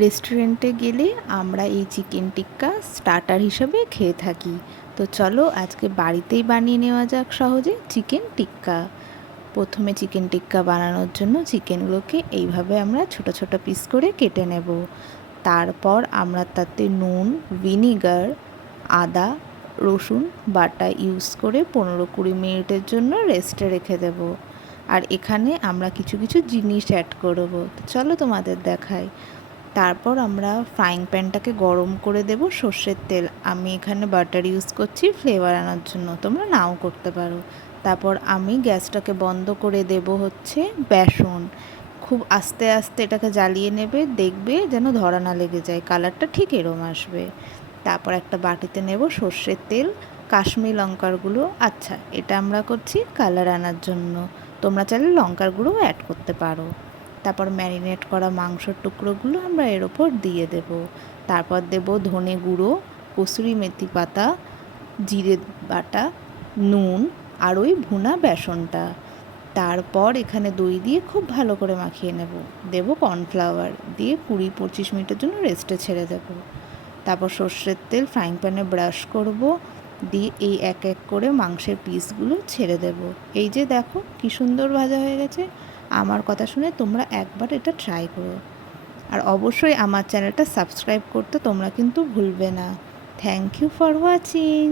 রেস্টুরেন্টে গেলে আমরা এই চিকেন টিক্কা স্টার্টার হিসেবে খেয়ে থাকি। তো চলো আজকে বাড়িতেই বানিয়ে নেওয়া যাক সহজে চিকেন টিক্কা। প্রথমে চিকেন টিক্কা বানানোর জন্য চিকেনগুলোকে এইভাবে আমরা ছোট ছোট পিস করে কেটে নেব। তারপর আমরা তাতে নুন, ভিনিগার, আদা, রসুন বাটা ইউজ করে 15-20 মিনিটের জন্য রেস্টে রেখে দেব। আর এখানে আমরা কিছু কিছু জিনিস অ্যাড করব, চলো তোমাদের দেখাই। তারপর আমরা ফ্রাইং প্যানটাকে গরম করে দেব সর্ষের তেল। আমি এখানে বাটার ইউজ করছি ফ্লেভার আনার জন্য, তোমরা নাও করতে পারো। তারপর আমি গ্যাসটাকে বন্ধ করে দেব হচ্ছে বেসন। খুব আস্তে আস্তে এটাকে জ্বালিয়ে নেবে, দেখবে যেন ধরা না লেগে যায়, কালারটা ঠিক এরম আসবে। তারপর একটা বাটিতে নেব সর্ষের তেল, কাশ্মীরি লঙ্কার গুঁড়ো, আচ্ছা এটা আমরা করছি কালার আনার জন্য, তোমরা চাইলে লঙ্কার গুঁড়োও অ্যাড করতে পারো। তারপর ম্যারিনেট করা মাংসের টুকরোগুলো আমরা এর ওপর দিয়ে দেব। তারপর দেব ধনে গুঁড়ো, কসুরি মেথি পাতা, জিরে বাটা, নুন আর ওই ভুনা বেসনটা। তারপর এখানে দই দিয়ে খুব ভালো করে মাখিয়ে নেব। দেব কর্নফ্লাওয়ার দিয়ে 20-25 মিনিটের জন্য রেস্টে ছেড়ে দেব। তারপর সর্ষের তেল ফ্রাইং প্যানে ব্রাশ করব, দিয়ে এই এক এক করে মাংসের পিসগুলো ছেড়ে দেব। এই যে দেখো কি সুন্দর ভাজা হয়ে গেছে। আমার কথা শুনে তোমরা একবার এটা ট্রাই করো। আর অবশ্যই আমার চ্যানেলটা সাবস্ক্রাইব করতে তোমরা কিন্তু ভুলবে না। Thank you for watching.